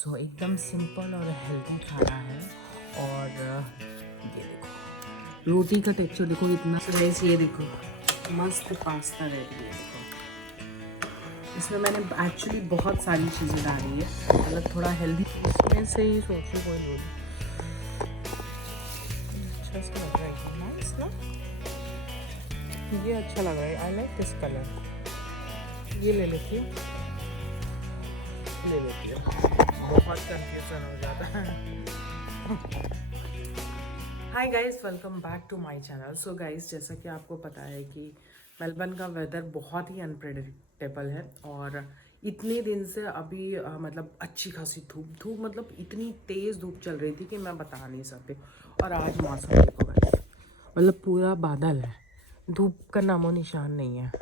सो एकदम सिंपल और हेल्दी खाना है। और ये देखो रोटी का टेक्सचर देखो इतना गाइस, ये देखो मस्त पास्ता रेडी है। देखो इसमें मैंने एक्चुअली बहुत सारी चीज़ें डाली है, मतलब थोड़ा हेल्दी इसमें से ही सोचो कोई बोली। अच्छा सा लग रहा है नाइस ना, ये अच्छा लग रहा है। I like this colour. ये ले लेती हूँ, बहुत कंफ्यूजन हो जाता है। Hi guys, welcome back to my channel. So guys, जैसा कि आपको पता है कि मेलबर्न का वेदर बहुत ही अनप्रेडिक्टेबल है और इतने दिन से अभी मतलब अच्छी खासी धूप मतलब इतनी तेज़ धूप चल रही थी कि मैं बता नहीं सकती। और आज मौसम देखो गाइस, मतलब पूरा बादल है, धूप का नामो निशान नहीं है।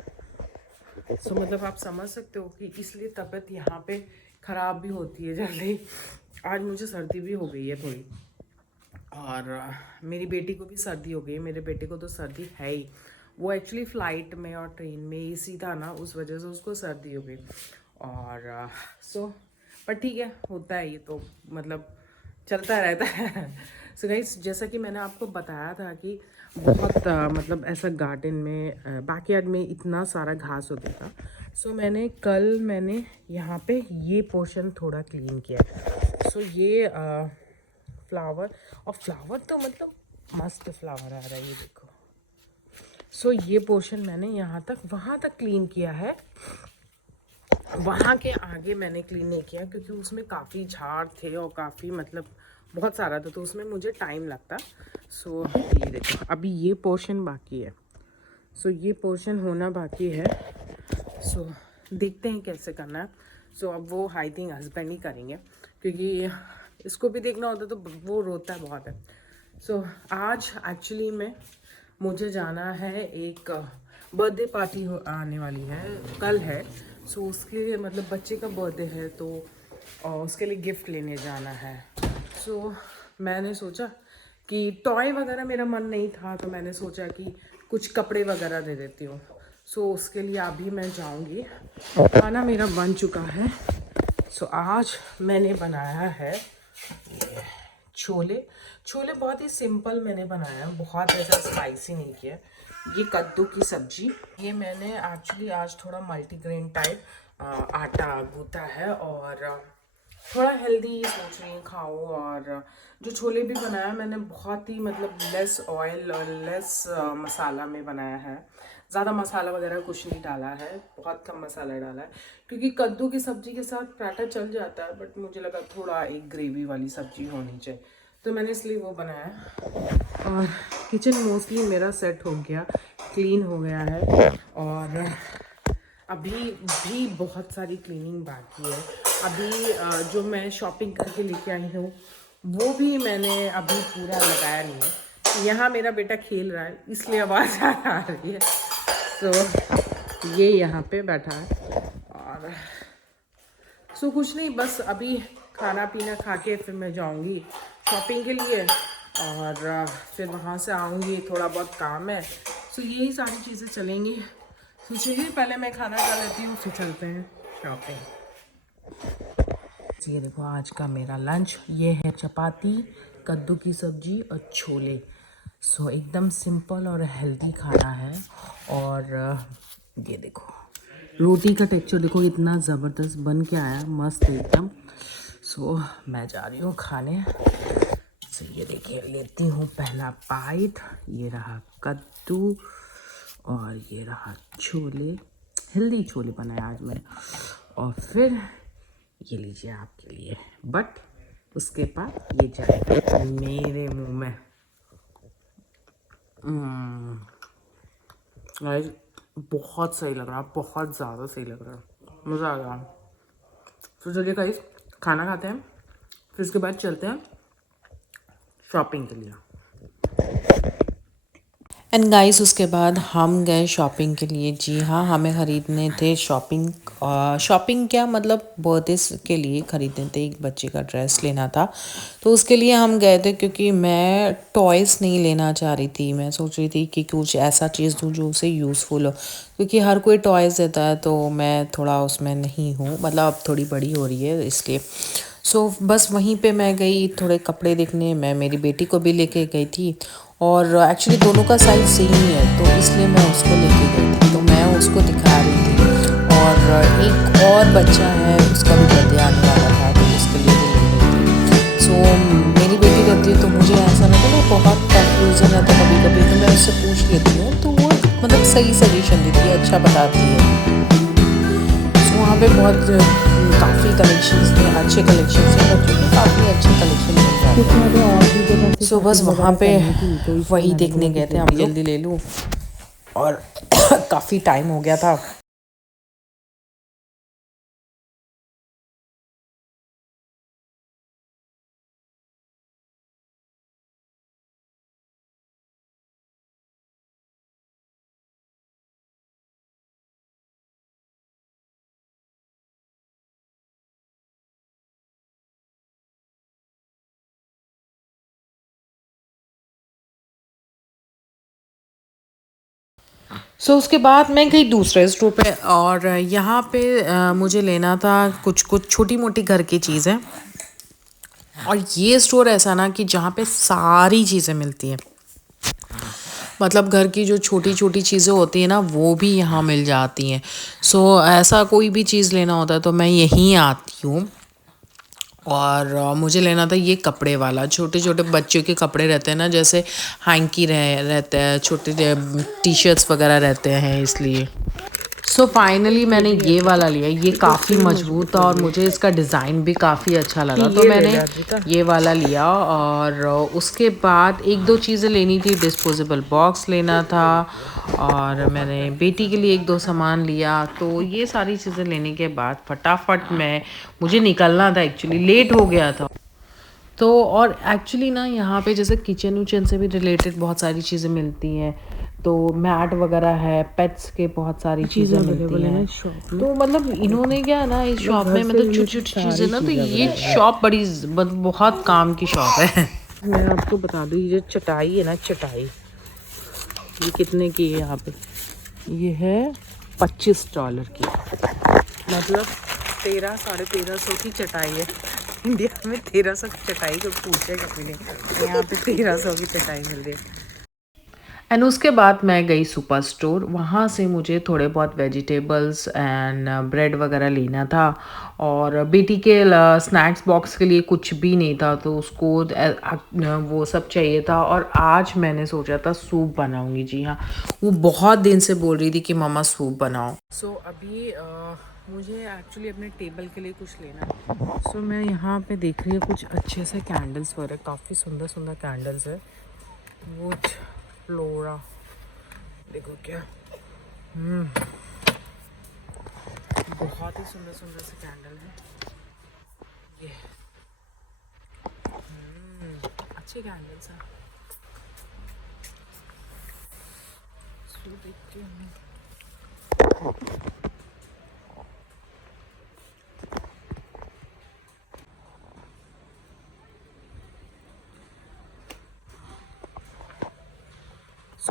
सो मतलब आप समझ सकते हो कि इसलिए तबीयत यहाँ पे ख़राब भी होती है जल्दी। आज मुझे सर्दी भी हो गई है थोड़ी, और मेरी बेटी को भी सर्दी हो गई है। मेरे बेटे को तो सर्दी है ही, वो एक्चुअली फ़्लाइट में और ट्रेन में एसी था ना, उस वजह से उसको सर्दी हो गई। और सो पर ठीक है, होता है, ये तो मतलब चलता रहता है। सो गाइस, जैसा कि मैंने आपको बताया था कि बहुत मतलब ऐसा गार्डन में बैकयार्ड में इतना सारा घास होता था। सो मैंने यहाँ पे ये पोर्शन थोड़ा क्लीन किया। सो ये फ्लावर, और फ्लावर तो मतलब मस्त फ्लावर आ रहा है, ये देखो। सो ये पोर्शन मैंने यहाँ तक वहाँ तक क्लीन किया है, वहाँ के आगे मैंने क्लीन नहीं किया क्योंकि उसमें काफ़ी झाड़ थे और काफ़ी मतलब बहुत सारा था, तो उसमें मुझे टाइम लगता। सो ये देखो अभी ये पोर्शन बाकी है। सो ये पोर्शन होना बाकी है। सो देखते हैं कैसे करना है। सो अब वो आई थिंक हस्बैंड ही करेंगे क्योंकि इसको भी देखना होता तो वो रोता है बहुत है। सो आज एक्चुअली में मुझे जाना है, एक बर्थडे पार्टी आने वाली है, कल है। सो उसके मतलब बच्चे का बर्थडे है, तो उसके लिए गिफ्ट लेने जाना है। सो मैंने सोचा कि टॉय वगैरह मेरा मन नहीं था, तो मैंने सोचा कि कुछ कपड़े वगैरह दे देती हूँ। सो उसके लिए अभी मैं जाऊँगी। खाना मेरा बन चुका है। सो आज मैंने बनाया है छोले। छोले बहुत ही सिंपल मैंने बनाया, बहुत ऐसा स्पाइसी नहीं किया। ये कद्दू की सब्जी, ये मैंने एक्चुअली आज थोड़ा मल्टीग्रेन टाइप आटा गूंथा है और थोड़ा हेल्दी सोच रही हूँ खाओ। और जो छोले भी बनाया मैंने बहुत ही मतलब लेस ऑयल और लेस मसाला में बनाया है। ज़्यादा मसाला वगैरह कुछ नहीं डाला है, बहुत कम मसाला डाला है क्योंकि कद्दू की सब्ज़ी के साथ पराठा चल जाता है, बट मुझे लगा थोड़ा एक ग्रेवी वाली सब्ज़ी होनी चाहिए, तो मैंने इसलिए वो बनाया। और किचन मोस्टली मेरा सेट हो गया, क्लीन हो गया है। और अभी भी बहुत सारी क्लीनिंग बाकी है। अभी जो मैं शॉपिंग करके लेके आई हूँ वो भी मैंने अभी पूरा लगाया नहीं है। यहाँ मेरा बेटा खेल रहा है इसलिए आवाज़ आ रही है। सो ये यहाँ पे बैठा है और सो कुछ नहीं, बस अभी खाना पीना खा के फिर मैं जाऊँगी शॉपिंग के लिए और फिर वहाँ से आऊँगी, थोड़ा बहुत काम है। सो यही सारी चीज़ें चलेंगी। तो चलिए पहले मैं खाना खा लेती हूँ, फिर चलते हैं शॉपिंग। ये देखो आज का मेरा लंच, ये है चपाती, कद्दू की सब्जी और छोले। सो एकदम सिंपल और हेल्दी खाना है। और ये देखो रोटी का टेक्सचर देखो इतना ज़बरदस्त बन के आया, मस्त एकदम। सो मैं जा रही हूँ खाने। सो ये देखिए लेती हूँ पहला बाइट, ये रहा कद्दू और ये रहा छोले, हेल्दी छोले बनाए आज मैंने। और फिर ये लीजिए आपके लिए, बट उसके बाद ये जाए मेरे मुंह में। गाइस बहुत सही लग रहा है, बहुत ज़्यादा सही लग रहा है, मज़ा आ गया। तो चलिए गाइस खाना खाते हैं, फिर उसके बाद चलते हैं शॉपिंग के लिए। एंड गाइस उसके बाद हम गए शॉपिंग के लिए। जी हाँ, हमें ख़रीदने थे शॉपिंग क्या मतलब बर्थडे के लिए ख़रीदने थे, एक बच्चे का ड्रेस लेना था, तो उसके लिए हम गए थे क्योंकि मैं टॉयज़ नहीं लेना चाह रही थी। मैं सोच रही थी कि कुछ ऐसा चीज़ दूँ जो उसे यूज़फुल हो, क्योंकि हर कोई टॉयज़ देता है तो मैं थोड़ा उसमें नहीं हूँ, मतलब अब थोड़ी बड़ी हो रही है इसलिए। बस वहीं पे मैं गई थोड़े कपड़े देखने। मैं मेरी बेटी को भी लेके गई थी और एक्चुअली दोनों का साइज़ सेम ही है, तो इसलिए मैं उसको लेके गई थी। तो मैं उसको दिखा रही थी और एक और बच्चा है, उसका भी बर्थडे आने वाला था, तो उसके लिए भी ले रही थी। मेरी बेटी रहती है तो मुझे ऐसा लगता है बहुत कंफ्यूजन रहता है कभी कभी, तो मैं उससे पूछ लेती हूँ, तो वो मतलब सही सजेशन देती है, अच्छा बताती है। वहाँ पे बहुत काफ़ी कलेक्शंस थे, अच्छे कलेक्शंस थे, बच्चों के काफ़ी अच्छे कलेक्शन मिल जाते हैं। सो बस वहाँ पे वही देखने गए थे हम, जल्दी ले लूँ और काफ़ी टाइम हो गया था। उसके बाद मैं गई दूसरे स्टोर पे और यहाँ पे मुझे लेना था कुछ कुछ छोटी मोटी घर की चीज़ें। और ये स्टोर ऐसा ना कि जहाँ पे सारी चीज़ें मिलती हैं, मतलब घर की जो छोटी छोटी चीज़ें होती हैं ना वो भी यहाँ मिल जाती हैं। ऐसा कोई भी चीज़ लेना होता है तो मैं यहीं आती हूँ। और मुझे लेना था ये कपड़े वाला, छोटे छोटे बच्चों के कपड़े रहते हैं ना, जैसे हैंकी रहते हैं, छोटे टी शर्ट्स वगैरह रहते हैं, इसलिए फाइनली मैंने ये वाला लिया। ये काफ़ी मजबूत था और मुझे इसका डिज़ाइन भी काफ़ी अच्छा लगा, तो मैंने ये वाला लिया। और उसके बाद एक दो चीज़ें लेनी थी, डिस्पोजेबल बॉक्स लेना था और मैंने बेटी के लिए एक दो सामान लिया। तो ये सारी चीज़ें लेने के बाद फटाफट मुझे निकलना था, एक्चुअली लेट हो गया था। और एक्चुअली ना यहाँ पे जैसे किचन विचन से भी रिलेटेड बहुत सारी चीज़ें मिलती हैं, तो मैट वगैरह है, पेट्स के बहुत सारी चीज़ें मिलती हैं। तो मतलब इन्होंने क्या ना इस शॉप में मतलब छोटी छोटी चीज़ें ना, तो ये शॉप बहुत काम की शॉप है। मैं आपको बता दूँ, ये चटाई है ना, चटाई ये कितने की है यहाँ पे? ये है $25 की, मतलब 1300-1350 की चटाई है। इंडिया में 1300 की चटाई को पूछे कभी नहीं, यहाँ पे 1300 की चटाई मिल रही है। एंड उसके बाद मैं गई सुपर स्टोर, वहाँ से मुझे थोड़े बहुत वेजिटेबल्स एंड ब्रेड वगैरह लेना था। और बेटी के स्नैक्स बॉक्स के लिए कुछ भी नहीं था, तो उसको वो सब चाहिए था। और आज मैंने सोचा था सूप बनाऊंगी। जी हाँ, वो बहुत दिन से बोल रही थी कि मम्मा सूप बनाओ। अभी मुझे एक्चुअली अपने टेबल के लिए कुछ लेना है। मैं यहाँ पे देख रही हूँ कुछ अच्छे से कैंडल्स वगैरह, काफ़ी सुंदर सुंदर कैंडल्स है। वो फ्लोरा देखो क्या, बहुत ही सुंदर सुंदर से कैंडल है ये। अच्छी कैंडल्स हैं। देखते हैं।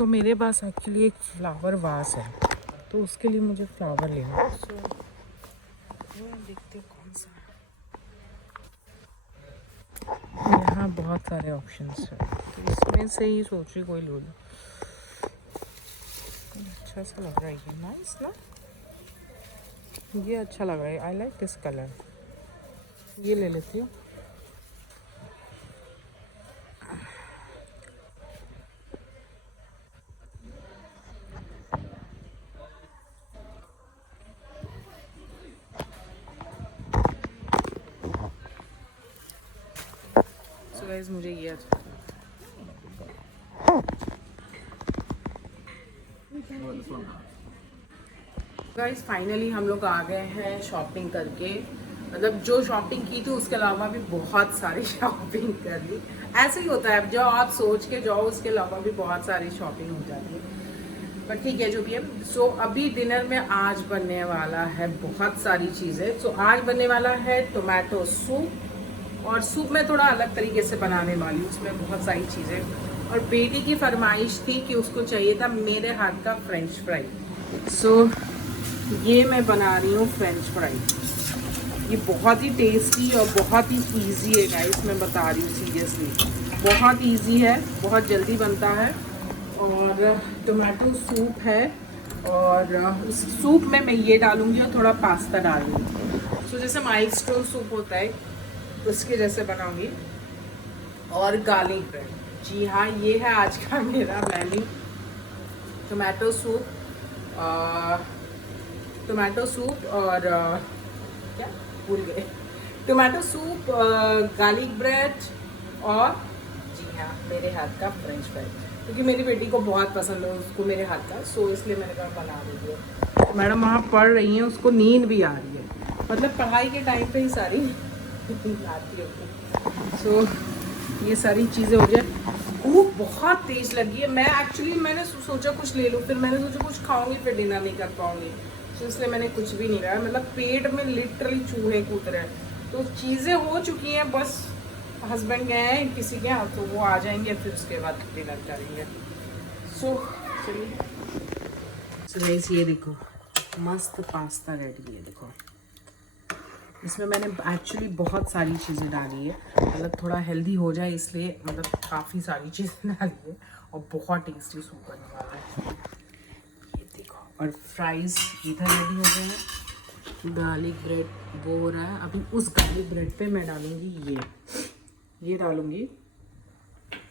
मेरे पास एक्चुअली एक फ्लावर वास है, तो उसके लिए मुझे फ्लावर लेना है। देखते कौन सा है। यहाँ बहुत सारे ऑप्शंस हैं, तो इसमें से ही सोच रही कोई ले लूँ। अच्छा सा लग रहा है ये, नाइस ना, ये अच्छा लग रहा है। आई लाइक दिस कलर, ये ले लेती हूँ। गाइस मुझे ये अच्छा गाइस फाइनली हम लोग आ गए हैं शॉपिंग करके। मतलब जो शॉपिंग की थी उसके अलावा भी बहुत सारी शॉपिंग कर ली। ऐसे ही होता है, जो आप सोच के जाओ उसके अलावा भी बहुत सारी शॉपिंग हो जाती है, पर ठीक है जो भी है। अभी डिनर में आज बनने वाला है बहुत सारी चीज़ें। आज बनने वाला है टोमेटो सूप, और सूप में थोड़ा अलग तरीके से बनाने वाली हूँ, उसमें बहुत सारी चीज़ें। और बेटी की फरमाइश थी कि उसको चाहिए था मेरे हाथ का फ्रेंच फ्राई। ये मैं बना रही हूँ फ्रेंच फ्राई। ये बहुत ही टेस्टी और बहुत ही इजी है गाइस, मैं बता रही हूँ सीरियसली, बहुत इजी है, बहुत जल्दी बनता है। और टोमेटो सूप है, और उस सूप में मैं ये डालूँगी और थोड़ा पास्ता डालूँगी। सो जैसे माइलस्टोन सूप होता है उसके जैसे बनाऊँगी। और गार्लिक ब्रेड, जी हाँ ये है आज का मेरा मेन्यू। टोमेटो सूप और क्या भूल गए, टोमेटो सूप, गार्लिक ब्रेड, और जी हाँ मेरे हाथ का फ्रेंच फ्राई, क्योंकि मेरी बेटी को बहुत पसंद है उसको मेरे हाथ का, सो इसलिए मैंने कहा बना दीजिए। तो मैडम वहाँ पढ़ रही हैं, उसको नींद भी आ रही है, मतलब पढ़ाई के टाइम पे ही सारी आती है। सो ये सारी चीज़ें हो जाए। भूख बहुत तेज़ लगी है, मैंने सोचा कुछ ले लूँ, फिर मैंने सोचा कुछ खाऊंगी फिर डिनर नहीं कर पाऊंगी, तो इसलिए मैंने कुछ भी नहीं खाया। मतलब पेट में लिटरली चूहे कूद रहे हैं, तो चीज़ें हो चुकी हैं, बस हस्बैंड गए हैं किसी के यहाँ, तो वो आ जाएंगे फिर उसके बाद डिनर करेंगे। सो चलिए ये देखो मस्त पास्ता रेडी है। देखो इसमें मैंने एक्चुअली बहुत सारी चीज़ें डाली है, मतलब थोड़ा हेल्दी हो जाए इसलिए, मतलब काफ़ी सारी चीज़ें डाली है, और बहुत टेस्टी सूप बनने वाला है। ये देखो, और फ्राइज़ इधर रेडी हो गए हैं, गार्लिक ब्रेड वो हो रहा है। अभी उस गार्लिक ब्रेड पे मैं डालूँगी ये डालूँगी,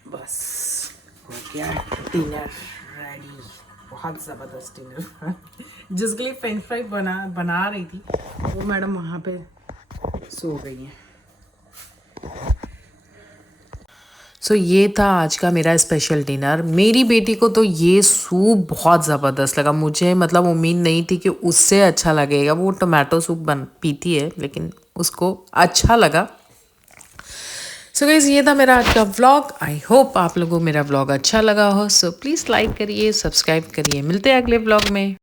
बस हो गया डिनर रेडी। बहुत ज़बरदस्त डिनर जिसके लिए फ्रेंच फ्राई बना रही थी वो मैडम वहाँ पे सो गई हैं। सो ये था आज का मेरा स्पेशल डिनर। मेरी बेटी को तो ये सूप बहुत ज़बरदस्त लगा, मुझे मतलब उम्मीद नहीं थी कि उससे अच्छा लगेगा। वो टोमेटो सूप पीती है लेकिन उसको अच्छा लगा। सो गाइस ये था मेरा आज का व्लॉग। आई होप आप लोगों को मेरा व्लॉग अच्छा लगा हो। सो प्लीज़ लाइक करिए, सब्सक्राइब करिए। मिलते हैं अगले व्लॉग में।